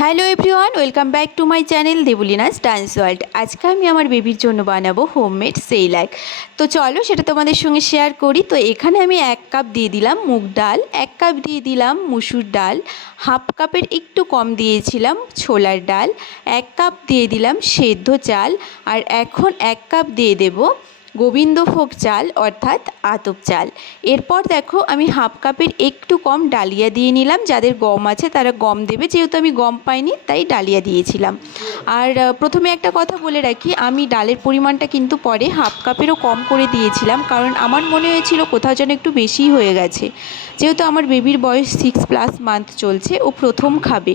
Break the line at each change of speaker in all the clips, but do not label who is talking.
Hello everyone, welcome back to my channel Debulina's dance world. আজকে আমি আমার বেবির জন্য বানাবো হোমমেড সেইলাক তো চলো সেটা তোমাদের সঙ্গে শেয়ার করি। তো এখানে আমি এক কাপ দিয়ে দিলাম মুগ ডাল, এক কাপ দিয়ে দিলাম মুসুর ডাল, হাফ কাপের একটু কম দিয়েছিলাম ছোলার ডাল, এক কাপ দিয়ে দিলাম সেদ্ধ চাল, আর এখন এক কাপ দিয়ে দেবো গোবিন্দভোগ চাল অর্থাৎ আতপ চাল। এরপর দেখো আমি হাফ কাপের একটু কম ডালিয়া দিয়ে নিলাম। যাদের গম আছে তারা গম দেবে। যেহেতু আমি গম পাইনি, তাই ডালিয়া দিয়েছিলাম। আর প্রথমে একটা কথা বলে রাখি, আমি ডালের পরিমাণটা কিন্তু পরে হাফ কাপেরও কম করে দিয়েছিলাম। কারণ আমার মনে হয়েছিল কোথাও যেন একটু বেশিই হয়ে গেছে। যেহেতু আমার বেবির বয়স সিক্স প্লাস মান্থ চলছে, ও প্রথম খাবে।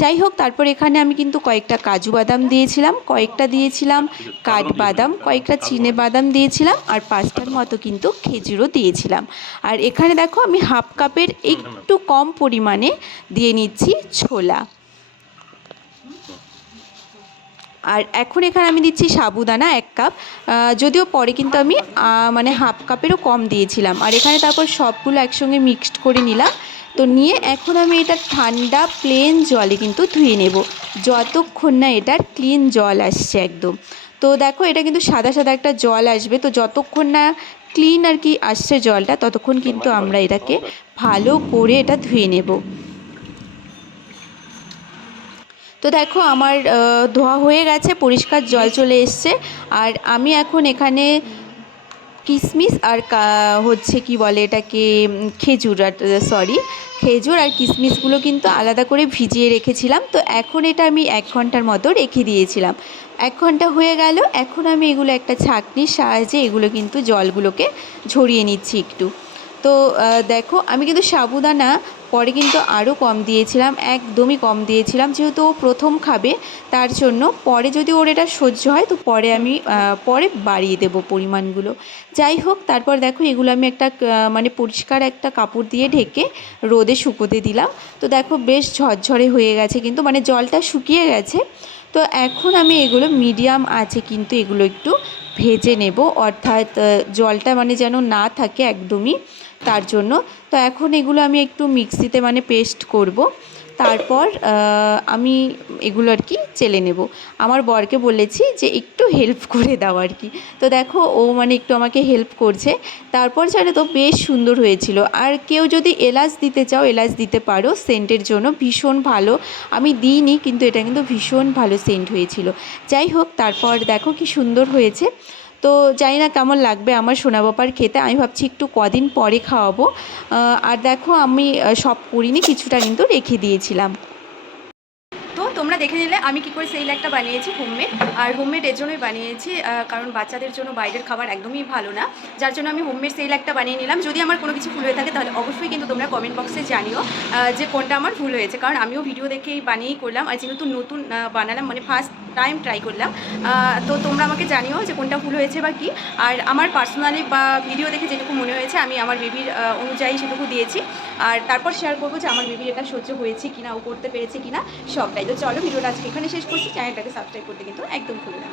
যাই হোক, তারপর এখানে আমি কিন্তু কয়েকটা কাজু বাদাম দিয়েছিলাম, কয়েকটা দিয়েছিলাম কাঠ বাদাম, কয়েকটা চিনে বাদাম দিয়েছিলাম আর পাঁচটার মতো কিন্তু খেজুরও দিয়েছিলাম। আর এখানে দেখো আমি হাফ কাপের একটু কম পরিমাণে দিয়ে নিচ্ছি ছোলা। আর এখন এখানে আমি দিচ্ছি সাবুদানা এক কাপ। যদিও পরে কিন্তু আমি মানে হাফ কাপেরও কম দিয়েছিলাম। আর এখানে তারপর সবগুলো একসঙ্গে মিক্সড করে নিলাম। তো নিয়ে এখন আমি এটা ঠান্ডা প্লেন জলে কিন্তু ধুয়ে নেব। যতক্ষণ না এটার ক্লিন জল আসছে একদম। তো দেখো এটা কিন্তু সাদা সাদা একটা জল আসবে। তো যতক্ষণ না ক্লিন আর কি আসছে জলটা ততক্ষণ কিন্তু আমরা এটাকে ভালো করে এটা ধুয়ে নেব। তো দেখো আমার ধোয়া হয়ে গেছে পরিষ্কার জল চলে এসছে। আর আমি এখন এখানে কিশমিশ আর হচ্ছে কি বলে এটাকে খেজুর আর সরি খেজুর আর কিশমিশগুলো কিন্তু আলাদা করে ভিজিয়ে রেখেছিলাম। তো এখন এটা আমি এক ঘণ্টার মতো রেখে দিয়েছিলাম। এক ঘণ্টা হয়ে গেল এখন আমি এগুলো একটা ছাঁকনির সাহায্যে এগুলো কিন্তু জলগুলোকে ঝরিয়ে নিচ্ছি একটু। তো দেখো, আমি কিন্তু সাবুদানা পরে কিন্তু আরও কম দিয়েছিলাম, একদমই কম দিয়েছিলাম, যেহেতু ও প্রথম খাবে, তার জন্য পরে যদি ওর এটা সহ্য হয়, তো পরে আমি পরে বাড়িয়ে দেবো পরিমাণগুলো। যাই হোক, তারপর দেখো, এগুলো আমি একটা মানে পরিষ্কার একটা কাপড় দিয়ে ঢেকে রোদে শুকোতে দিলাম। তো দেখো, বেশ ঝরঝরে হয়ে গেছে কিন্তু মানে জলটা শুকিয়ে গেছে। তো এখন আমি এগুলো মিডিয়াম আছে, কিন্তু এগুলো একটু ভেজে নেব। অর্থাৎ জলটা মানে যেন না থাকে একদমই, তার জন্য। তো এখন এগুলো আমি একটু মিক্সিতে মানে পেস্ট করব। তারপর আমি এগুলো আর কি চেলে নেব। আমার বরকে বলেছি যে একটু হেল্প করে দাও আর কি। তো দেখো, ও মানে একটু আমাকে হেল্প করছে। তারপর জানো তো বেশ সুন্দর হয়েছিল। আর কেউ যদি এলাচ দিতে চাও, এলাচ দিতে পারো। সেন্টের জন্য ভীষণ ভালো। আমি দিইনি, কিন্তু এটা কিন্তু ভীষণ ভালো সেন্ট হয়েছিল। যাই হোক, তারপর দেখো কি সুন্দর হয়েছে। তো জানি না কেমন লাগবে আমার সোনা বাপার খেতে। আমি ভাবছি একটু কদিন পরে খাওয়াবো। আর দেখো আমি সব করিনি, কিছুটা কিন্তু রেখে দিয়েছিলাম।
দেখে নিলে আমি কি করে সেই ল্যাকটা বানিয়েছি হোমমেড আর হোমমেড এর জন্যই বানিয়েছি কারণ বাচ্চাদের জন্য বাইরের খাবার একদমই ভালো না। যার জন্য আমি হোমমেড সেই ল্যাকটা বানিয়ে নিলাম। যদি আমার কোনো কিছু ভুল হয়ে থাকে তাহলে অবশ্যই কিন্তু তোমরা কমেন্ট বক্সে জানিও যে কোনটা আমার ভুল হয়েছে। কারণ আমিও ভিডিও দেখেই বানিয়েই করলাম। আর যেহেতু নতুন বানালাম মানে ফার্স্ট টাইম ট্রাই করলাম তো তোমরা আমাকে জানিও যে কোনটা ভুল হয়েছে বা কি। আর আমার পার্সোনালি বা ভিডিও দেখে যেটুকু মনে হয়েছে, আমি আমার বেবির অনুযায়ী সেটুকু দিয়েছি। আর তারপর শেয়ার করব যে আমার বেবির এটা সহ্য হয়েছে কিনা, ও করতে পেরেছে কিনা, সবটাই। তো চলো ভিডিওটা আজকে এখানে শেষ করছি। চ্যানেলটাকে সাবস্ক্রাইব করতে কিন্তু একদম ভুলে না।